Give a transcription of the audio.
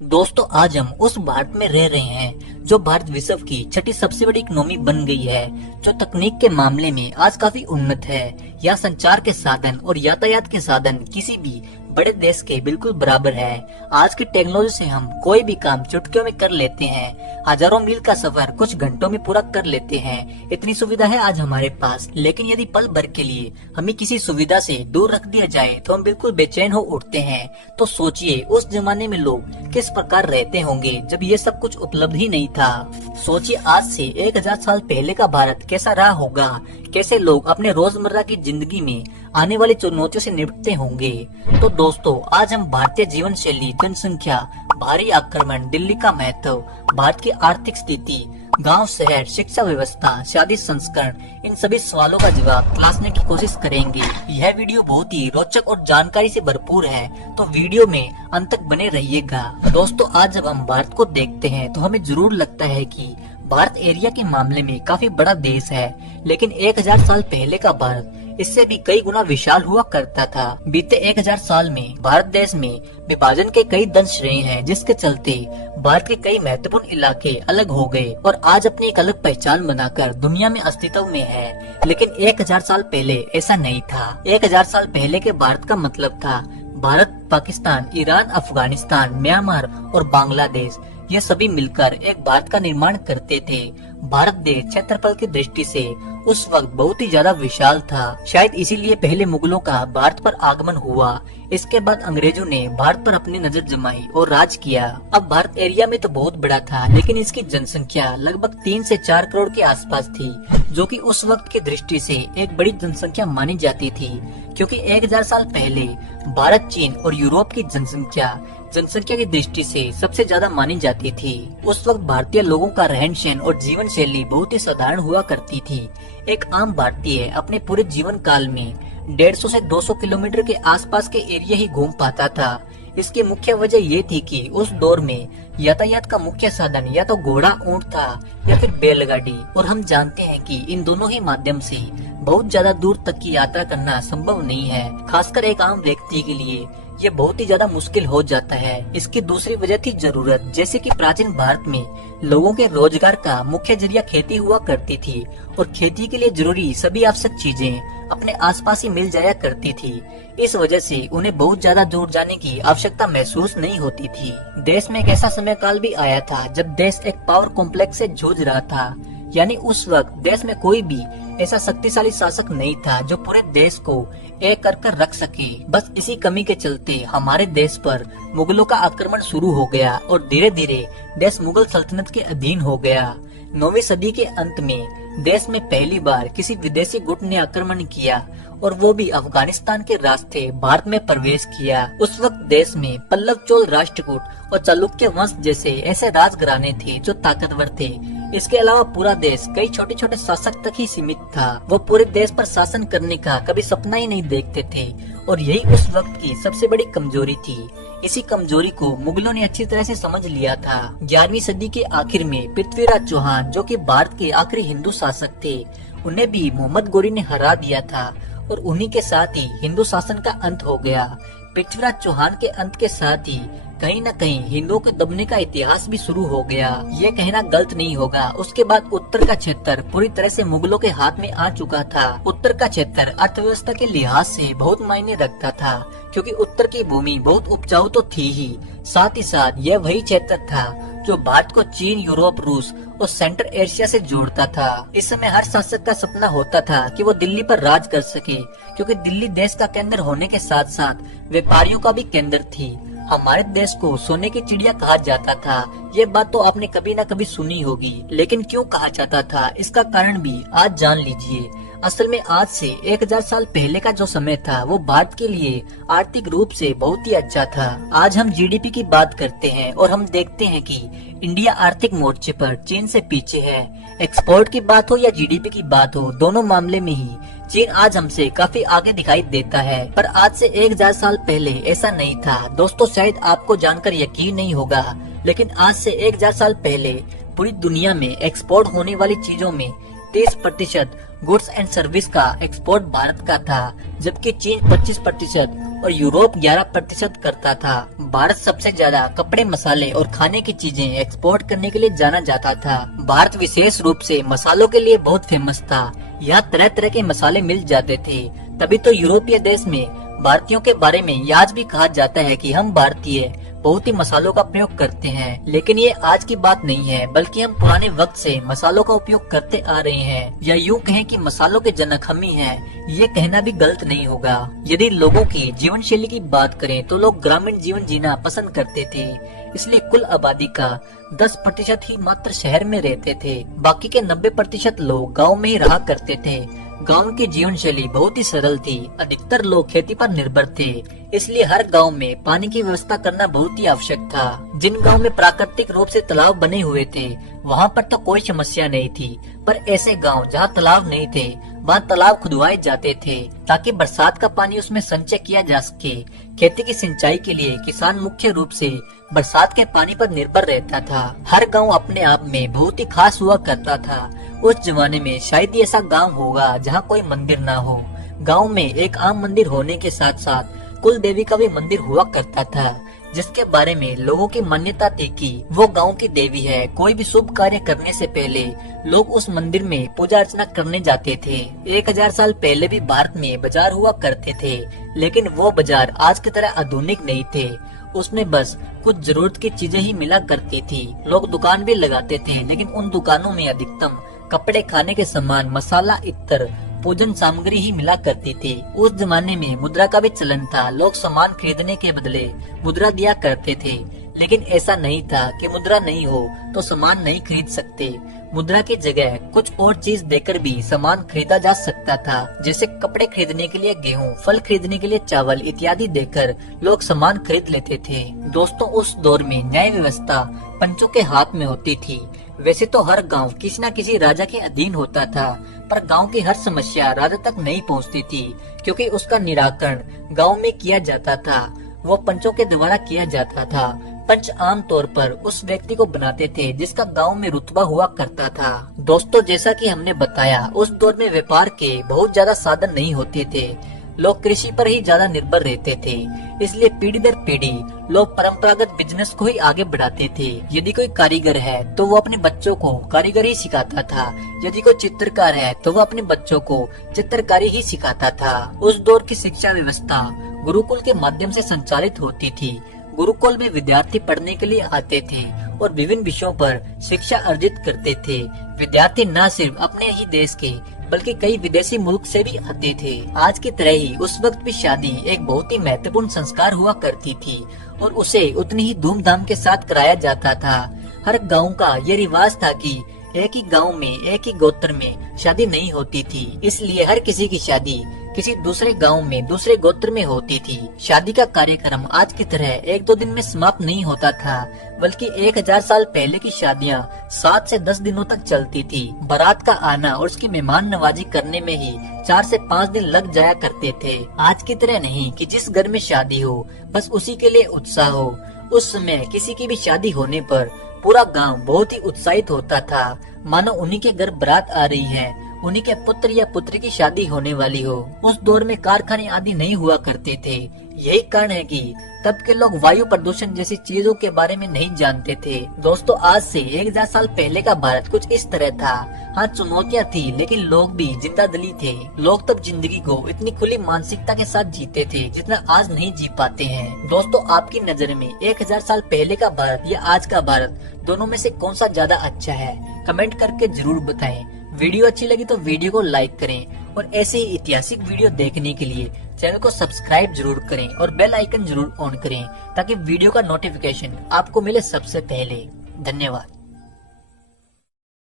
दोस्तों आज हम उस भारत में रह रहे हैं जो भारत विश्व की छठी सबसे बड़ी इकोनॉमी बन गई है, जो तकनीक के मामले में आज काफी उन्नत है। यह संचार के साधन और यातायात के साधन किसी भी बड़े देश के बिल्कुल बराबर है। आज की टेक्नोलॉजी से हम कोई भी काम चुटकियों में कर लेते हैं। हजारों मील का सफर कुछ घंटों में पूरा कर लेते हैं। इतनी सुविधा है आज हमारे पास, लेकिन यदि पल भर के लिए हमें किसी सुविधा से दूर रख दिया जाए तो हम बिल्कुल बेचैन हो उठते हैं। तो सोचिए उस जमाने में लोग किस प्रकार रहते होंगे जब ये सब कुछ उपलब्ध ही नहीं था। सोचिए आज से 1000 साल पहले का भारत कैसा रहा होगा, कैसे लोग अपने रोजमर्रा की जिंदगी में आने वाली चुनौतियों से निपटते होंगे। तो दोस्तों आज हम भारतीय जीवन शैली, जनसंख्या, भारी आक्रमण, दिल्ली का महत्व, भारत की आर्थिक स्थिति, गांव शहर, शिक्षा व्यवस्था, शादी संस्करण, इन सभी सवालों का जवाब तलाशने की कोशिश करेंगे। यह वीडियो बहुत ही रोचक और जानकारी से भरपूर है, तो वीडियो में अंत तक बने रहिएगा। दोस्तों आज जब हम भारत को देखते हैं तो हमें जरूर लगता है कि भारत एरिया के मामले में काफी बड़ा देश है, लेकिन 1000 साल पहले का भारत इससे भी कई गुना विशाल हुआ करता था। बीते 1000 साल में भारत देश में विभाजन के कई दंश रहे हैं, जिसके चलते भारत के कई महत्वपूर्ण इलाके अलग हो गए और आज अपनी एक अलग पहचान बनाकर दुनिया में अस्तित्व में है। लेकिन 1000 साल पहले ऐसा नहीं था। 1000 साल पहले के भारत का मतलब था भारत, पाकिस्तान, ईरान, अफगानिस्तान, म्यांमार और बांग्लादेश, ये सभी मिलकर एक भारत का निर्माण करते थे। भारत देश क्षेत्रफल की दृष्टि से उस वक्त बहुत ही ज्यादा विशाल था। शायद इसीलिए पहले मुगलों का भारत पर आगमन हुआ। इसके बाद अंग्रेजों ने भारत पर अपनी नजर जमाई और राज किया। अब भारत एरिया में तो बहुत बड़ा था, लेकिन इसकी जनसंख्या लगभग 3 से 4 करोड़ के आसपास थी, जो कि उस वक्त की दृष्टि से एक बड़ी जनसंख्या मानी जाती थी। क्योंकि 1000 साल पहले भारत, चीन और यूरोप की जनसंख्या की दृष्टि से सबसे ज्यादा मानी जाती थी। उस वक्त भारतीय लोगों का रहन सहन और जीवन शैली बहुत ही साधारण हुआ करती थी। एक आम भारतीय अपने पूरे जीवन काल में 150 से 200 किलोमीटर के आसपास के एरिया ही घूम पाता था। इसकी मुख्य वजह ये थी कि उस दौर में यातायात का मुख्य साधन या तो घोड़ा, ऊंट था या फिर बैलगाड़ी, और हम जानते हैं कि इन दोनों ही माध्यम से बहुत ज्यादा दूर तक की यात्रा करना संभव नहीं है। खासकर एक आम व्यक्ति के लिए ये बहुत ही ज्यादा मुश्किल हो जाता है। इसकी दूसरी वजह थी जरूरत। जैसे कि प्राचीन भारत में लोगों के रोजगार का मुख्य जरिया खेती हुआ करती थी और खेती के लिए जरूरी सभी आवश्यक चीजें अपने आसपास ही मिल जाया करती थी। इस वजह से उन्हें बहुत ज्यादा दूर जाने की आवश्यकता महसूस नहीं होती थी। देश में एक ऐसा समय काल भी आया था जब देश एक पावर कॉम्प्लेक्स से जूझ रहा था। यानी उस वक्त देश में कोई भी ऐसा शक्तिशाली शासक नहीं था जो पूरे देश को एक कर रख सके। बस इसी कमी के चलते हमारे देश पर मुगलों का आक्रमण शुरू हो गया और धीरे धीरे देश मुगल सल्तनत के अधीन हो गया। 9वीं सदी के अंत में देश में पहली बार किसी विदेशी गुट ने आक्रमण किया और वो भी अफगानिस्तान के रास्ते भारत में प्रवेश किया। उस वक्त देश में पल्लव, चोल राष्ट्रकूट और चालुक्य वंश जैसे ऐसे राजघराने थे जो ताकतवर थे। इसके अलावा पूरा देश कई छोटे छोटे शासक तक ही सीमित था। वो पूरे देश पर शासन करने का कभी सपना ही नहीं देखते थे और यही उस वक्त की सबसे बड़ी कमजोरी थी। इसी कमजोरी को मुगलों ने अच्छी तरह से समझ लिया था। 11वीं सदी के आखिर में पृथ्वीराज चौहान, जो कि भारत के आखिरी हिंदू शासक थे, उन्हें भी मोहम्मद गोरी ने हरा दिया था और उन्हीं के साथ ही हिंदू शासन का अंत हो गया। पृथ्वीराज चौहान के अंत के साथ ही कहीं न कहीं हिंदुओं के दबने का इतिहास भी शुरू हो गया। ये कहना गलत नहीं होगा। उसके बाद उत्तर का क्षेत्र पूरी तरह से मुगलों के हाथ में आ चुका था। उत्तर का क्षेत्र अर्थव्यवस्था के लिहाज से बहुत मायने रखता था, क्योंकि उत्तर की भूमि बहुत उपजाऊ तो थी ही, साथ ही साथ यह वही क्षेत्र था जो भारत को चीन, यूरोप, रूस और सेंट्रल एशिया से जोड़ता था। इस समय हर शासक का सपना होता था कि वो दिल्ली पर राज कर सके, क्योंकि दिल्ली देश का केंद्र होने के साथ साथ व्यापारियों का भी केंद्र थी। हमारे देश को सोने की चिड़िया कहा जाता था। ये बात तो आपने कभी न कभी सुनी होगी, लेकिन क्यों कहा जाता था इसका कारण भी आज जान लीजिए। असल में आज से 1000 साल पहले का जो समय था वो भारत के लिए आर्थिक रूप से बहुत ही अच्छा था। आज हम जीडीपी की बात करते हैं और हम देखते हैं कि इंडिया आर्थिक मोर्चे पर चीन से पीछे है। एक्सपोर्ट की बात हो या जीडीपी की बात हो, दोनों मामले में ही चीन आज हमसे काफी आगे दिखाई देता है। पर आज से 1000 साल पहले ऐसा नहीं था। दोस्तों शायद आपको जानकर यकीन नहीं होगा, लेकिन आज से 1000 साल पहले पूरी दुनिया में एक्सपोर्ट होने वाली चीजों में 30% गुड्स एंड सर्विस का एक्सपोर्ट भारत का था, जबकि चीन 25% और यूरोप 11% करता था। भारत सबसे ज्यादा कपड़े, मसाले और खाने की चीजें एक्सपोर्ट करने के लिए जाना जाता था। भारत विशेष रूप से मसालों के लिए बहुत फेमस था। यहाँ तरह तरह के मसाले मिल जाते थे। तभी तो यूरोपीय देश में भारतीयों के बारे में आज भी कहा जाता है कि हम भारतीय बहुत ही मसालों का प्रयोग करते हैं। लेकिन ये आज की बात नहीं है, बल्कि हम पुराने वक्त से मसालों का उपयोग करते आ रहे हैं। या यूँ कहें कि मसालों के जनक हम ही हैं, ये कहना भी गलत नहीं होगा। यदि लोगों की जीवन शैली की बात करें तो लोग ग्रामीण जीवन जीना पसंद करते थे। इसलिए कुल आबादी का 10% ही मात्र शहर में रहते थे। बाकी के 90% लोग गाँव में ही रहा करते थे। गांव की जीवन शैली बहुत ही सरल थी। अधिकतर लोग खेती पर निर्भर थे, इसलिए हर गांव में पानी की व्यवस्था करना बहुत ही आवश्यक था। जिन गांव में प्राकृतिक रूप से तालाब बने हुए थे, वहां पर तो कोई समस्या नहीं थी। पर ऐसे गांव जहां तालाब नहीं थे, वहां तालाब खुदवाए जाते थे ताकि बरसात का पानी उसमें संचय किया जा सके। खेती की सिंचाई के लिए किसान मुख्य रूप से बरसात के पानी पर निर्भर रहता था। हर गांव अपने आप में बहुत ही खास हुआ करता था। उस जमाने में शायद ही ऐसा गांव होगा जहां कोई मंदिर ना हो। गांव में एक आम मंदिर होने के साथ साथ कुल देवी का भी मंदिर हुआ करता था, जिसके बारे में लोगों की मान्यता थी कि वो गांव की देवी है। कोई भी शुभ कार्य करने से पहले लोग उस मंदिर में पूजा अर्चना करने जाते थे। 1000 साल पहले भी भारत में बाजार हुआ करते थे, लेकिन वो बाजार आज की तरह आधुनिक नहीं थे। उसमें बस कुछ जरूरत की चीजें ही मिला करती थी। लोग दुकान भी लगाते थे, लेकिन उन दुकानों में अधिकतम कपड़े, खाने के सामान, मसाला, इत्र, पूजन सामग्री ही मिला करती थी। उस जमाने में मुद्रा का भी चलन था। लोग सामान खरीदने के बदले मुद्रा दिया करते थे, लेकिन ऐसा नहीं था कि मुद्रा नहीं हो तो सामान नहीं खरीद सकते। मुद्रा की जगह कुछ और चीज देकर भी सामान खरीदा जा सकता था, जैसे कपड़े खरीदने के लिए गेहूं, फल खरीदने के लिए चावल इत्यादि देकर लोग सामान खरीद लेते थे। दोस्तों, उस दौर में न्याय व्यवस्था पंचों के हाथ में होती थी। वैसे तो हर गांव किसी न किसी राजा के अधीन होता था, पर गांव की हर समस्या राजा तक नहीं पहुंचती थी, क्योंकि उसका निराकरण गांव में किया जाता था। वो पंचों के द्वारा किया जाता था। पंच आम तौर पर उस व्यक्ति को बनाते थे जिसका गांव में रुतबा हुआ करता था। दोस्तों, जैसा कि हमने बताया, उस दौर में व्यापार के बहुत ज्यादा साधन नहीं होते थे। लोग कृषि पर ही ज्यादा निर्भर रहते थे, इसलिए पीढ़ी दर पीढ़ी लोग परंपरागत बिजनेस को ही आगे बढ़ाते थे। यदि कोई कारीगर है तो वो अपने बच्चों को कारीगरी सिखाता था। यदि कोई चित्रकार है तो वो अपने बच्चों को चित्रकारी ही सिखाता था। उस दौर की शिक्षा व्यवस्था गुरुकुल के माध्यम से संचालित होती थी। गुरुकुल में विद्यार्थी पढ़ने के लिए आते थे और विभिन्न विषयों पर शिक्षा अर्जित करते थे। विद्यार्थी न सिर्फ अपने ही देश के बल्कि कई विदेशी मुल्क से भी आते थे। आज की तरह ही उस वक्त भी शादी एक बहुत ही महत्वपूर्ण संस्कार हुआ करती थी और उसे उतनी ही धूमधाम के साथ कराया जाता था। हर गांव का ये रिवाज था कि एक ही गांव में एक ही गोत्र में शादी नहीं होती थी, इसलिए हर किसी की शादी किसी दूसरे गांव में दूसरे गोत्र में होती थी। शादी का कार्यक्रम आज की तरह 1-2 दिन में समाप्त नहीं होता था, बल्कि 1000 साल पहले की शादियां 7 से 10 दिनों तक चलती थी। बारात का आना और उसकी मेहमान नवाजी करने में ही 4 से 5 दिन लग जाया करते थे। आज की तरह नहीं कि जिस घर में शादी हो बस उसी के लिए उत्साह हो। उस समय किसी की भी शादी होने पर पूरा गांव बहुत ही उत्साहित होता था, मानो उन्हीं के घर बारात आ रही है, उन्हीं के पुत्र या पुत्री की शादी होने वाली हो। उस दौर में कारखाने आदि नहीं हुआ करते थे। यही कारण है कि तब के लोग वायु प्रदूषण जैसी चीजों के बारे में नहीं जानते थे। दोस्तों, आज से 1000 साल पहले का भारत कुछ इस तरह था। हाँ, चुनौतियाँ थी, लेकिन लोग भी जिंदादिली थे। लोग तब जिंदगी को इतनी खुली मानसिकता के साथ जीते थे जितना आज नहीं जी पाते हैं। दोस्तों, आपकी नजर में 1000 साल पहले का भारत या आज का भारत, दोनों में से कौन सा ज्यादा अच्छा है? कमेंट करके जरूर बताएं। वीडियो अच्छी लगी तो वीडियो को लाइक करें और ऐसे ही ऐतिहासिक वीडियो देखने के लिए चैनल को सब्सक्राइब जरूर करें और बेल आइकन जरूर ऑन करें, ताकि वीडियो का नोटिफिकेशन आपको मिले सबसे पहले। धन्यवाद।